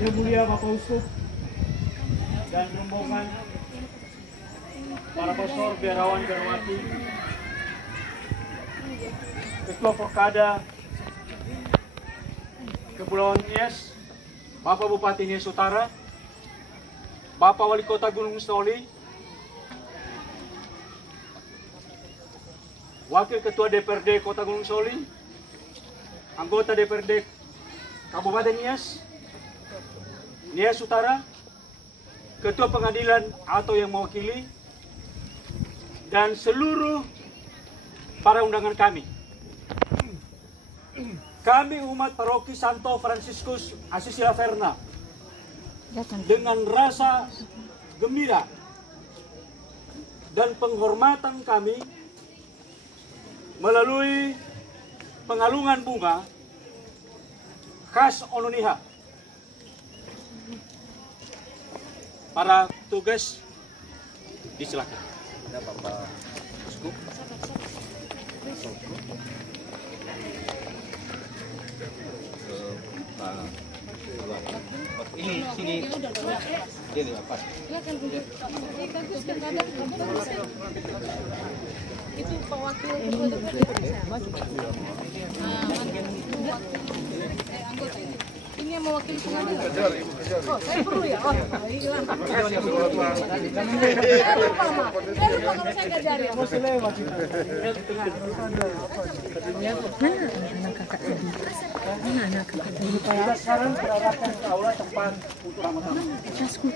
Yang Mulia Bapak Uskup dan rombongan para bosor, biarawan, biarawati, Ketua Porkada Kepulauan Nias, Bapak Bupati Nias Utara, Bapak Wali Kota Gunung Sitoli, Wakil Ketua DPRD Kota Gunung Sitoli, anggota DPRD Kabupaten Nias, Nias Utara, Ketua Pengadilan atau yang mewakili, dan seluruh para undangan kami. Kami umat Paroki Santo Fransiskus Asisi Laverna dengan rasa gembira dan penghormatan kami melalui pengalungan bunga khas Ononiha. Para tugas disilakan. Ada Bapak Uskup. Ini sini. Ini apa? Itu pewakil ini yang mewakili pengadilan. Oh, saya perlu ya? Oh, hilang. Saya lupa kalau saya nggak jari. Anak kakak tadi. Anak kakak tadi. Kita sekarang berarahkan ke aula tempat untuk Ramadan. Tasku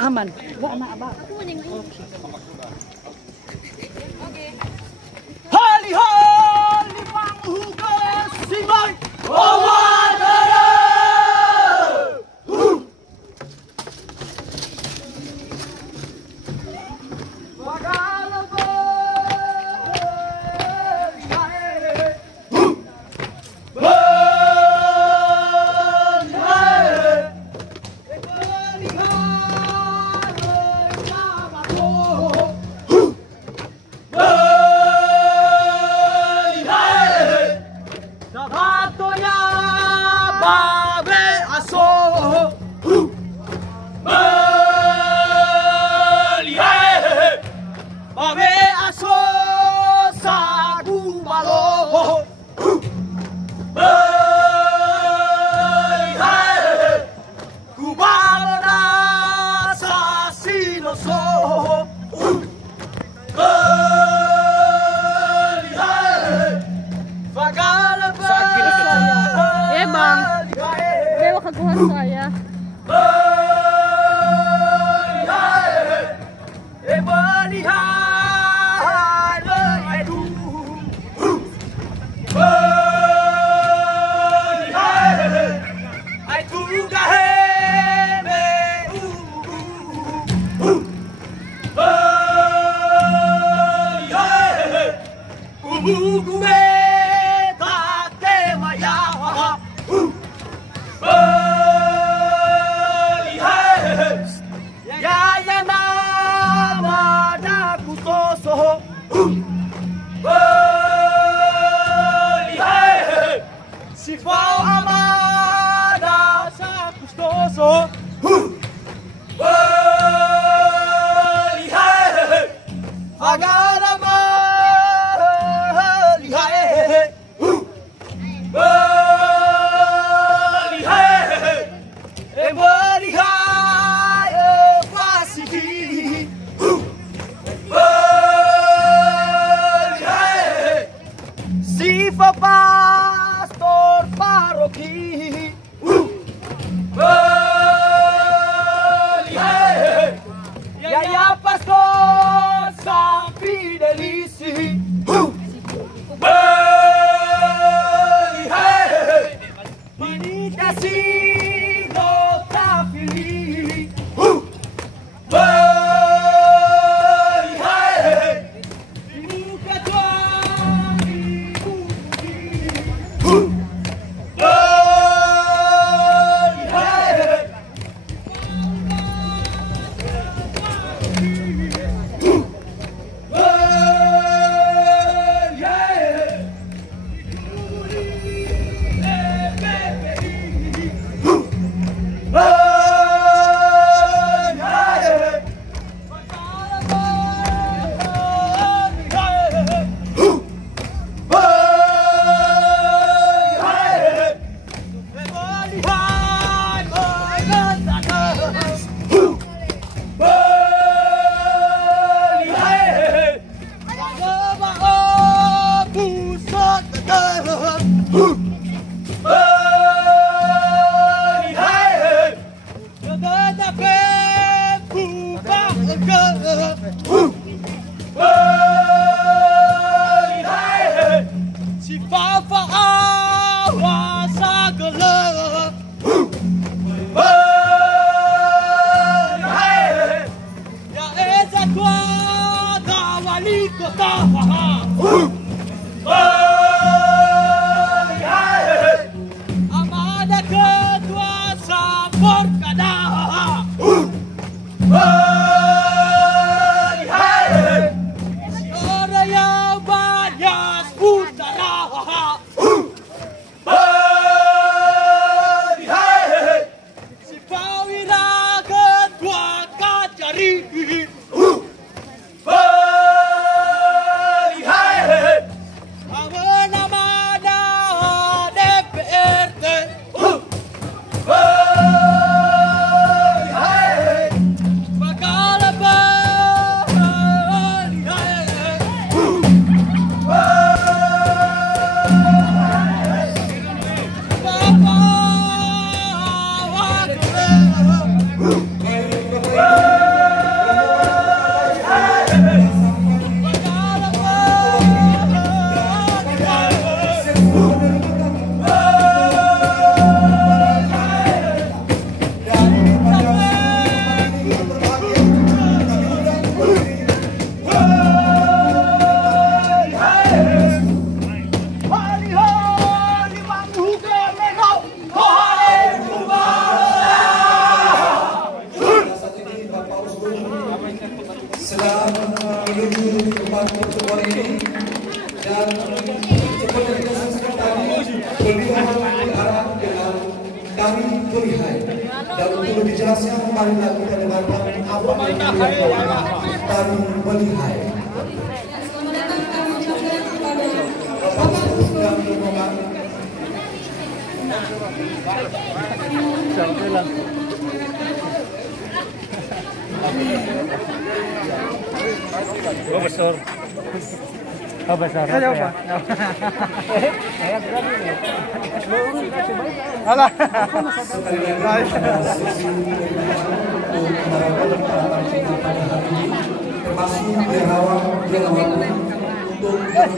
aman. Enggak, anak abah. Hali-hali panghuka simai awal. Saya. Pastor Paroki Bölihai Ya Pastor San Fidelisi Bölihai Menikah Sino Tafili Bölihai Menikah Tuan sedang menuju tempat pertemuan ini dan seperti yang kita saksikan tadi, beliau diarah dengan Tari Bölihai. Dan untuk lebih jelasnya, marilah kita dengarkan apa yang beliau Tari Bölihai. Selamat datang kami ucapkan kepada Bapak dan rombongan. Oh besar. Oh besar. Saya apa? Saya berani nih. Alah. Termasuk dirawat untuk menempati tempat.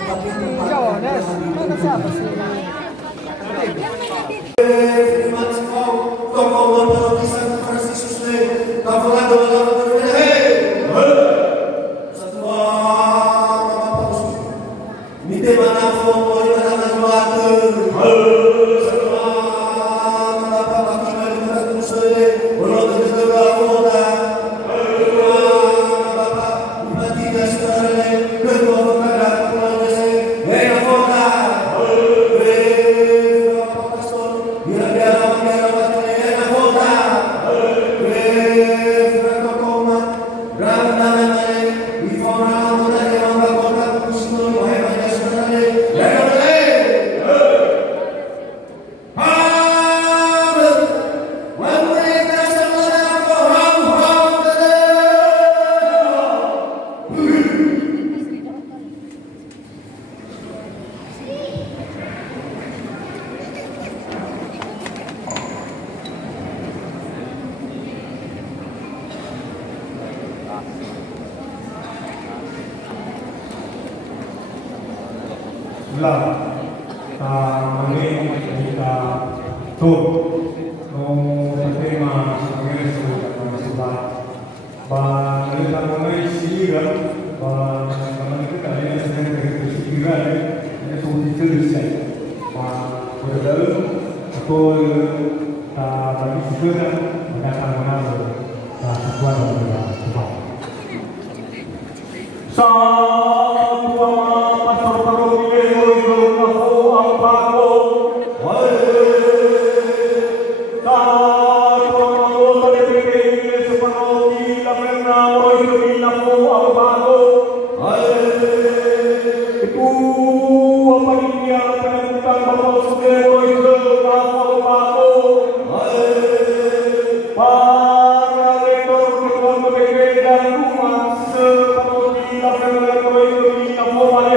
Tokoh paroki FRANSISKUS Kavalado Rumah, sebagai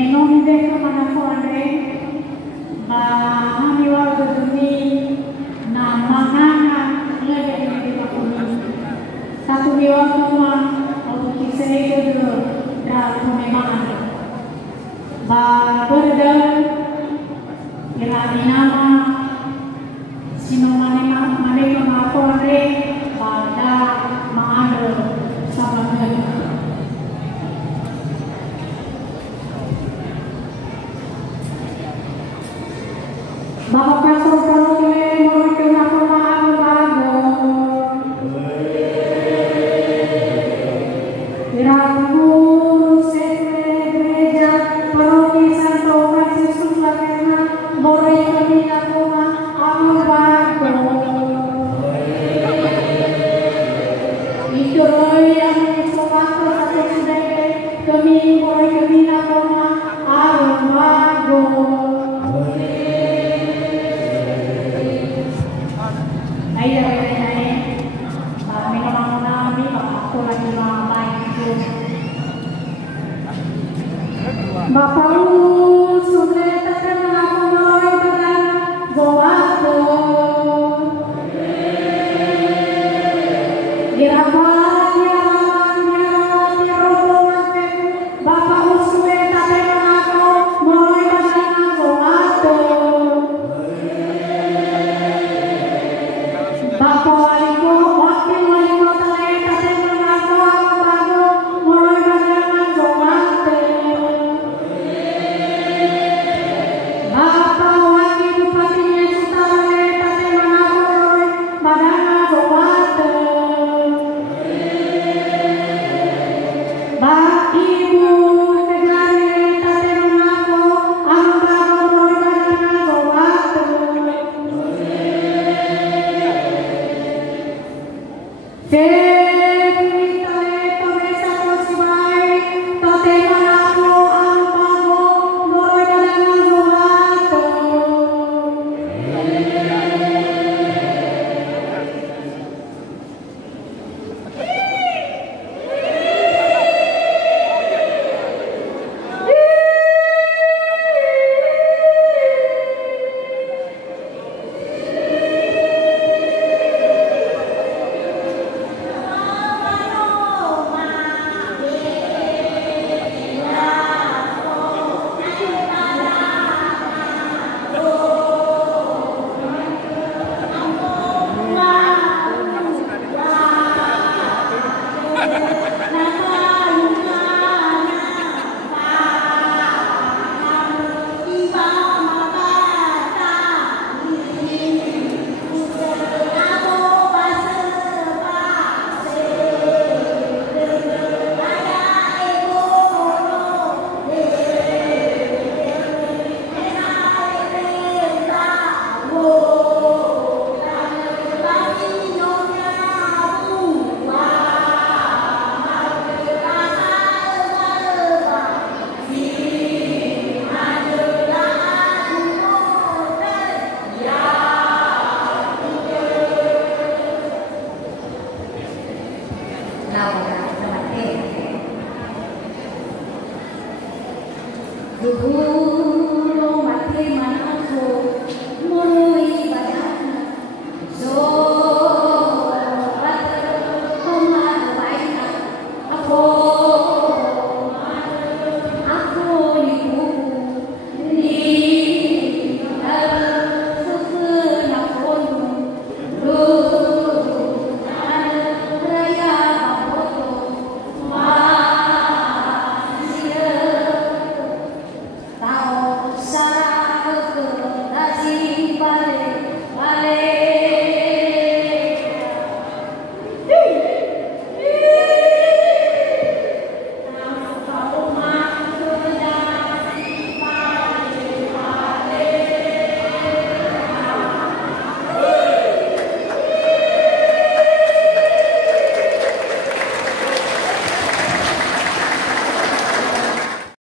menonde kemana kore bahamiwa geduni na manana lagi di bakuni satu biwa kuma untuk kisah itu dan memang berjalan ilani nama sinomane mane kemapore pada mengandung sama dengan Bapak Pastor Paroki memberikan apaan bago Iraku sekre gereja Paroki Santo Fransiskus Laverna memberikan apaan bago itu yang sewaktu satu sebagai kami memberikan apaan bago Bapak sudah terkenal mulai dengan Zowato Bapak sudah terkenal mulai dengan Zowato Bapak wakil wali kota terkenal mulai dengan Zowato Bapak wakil bupatinya Sutara terkenal badana Zowato Bapak Ibu Negara terkenal ambang badana Zowato Ibu mati mana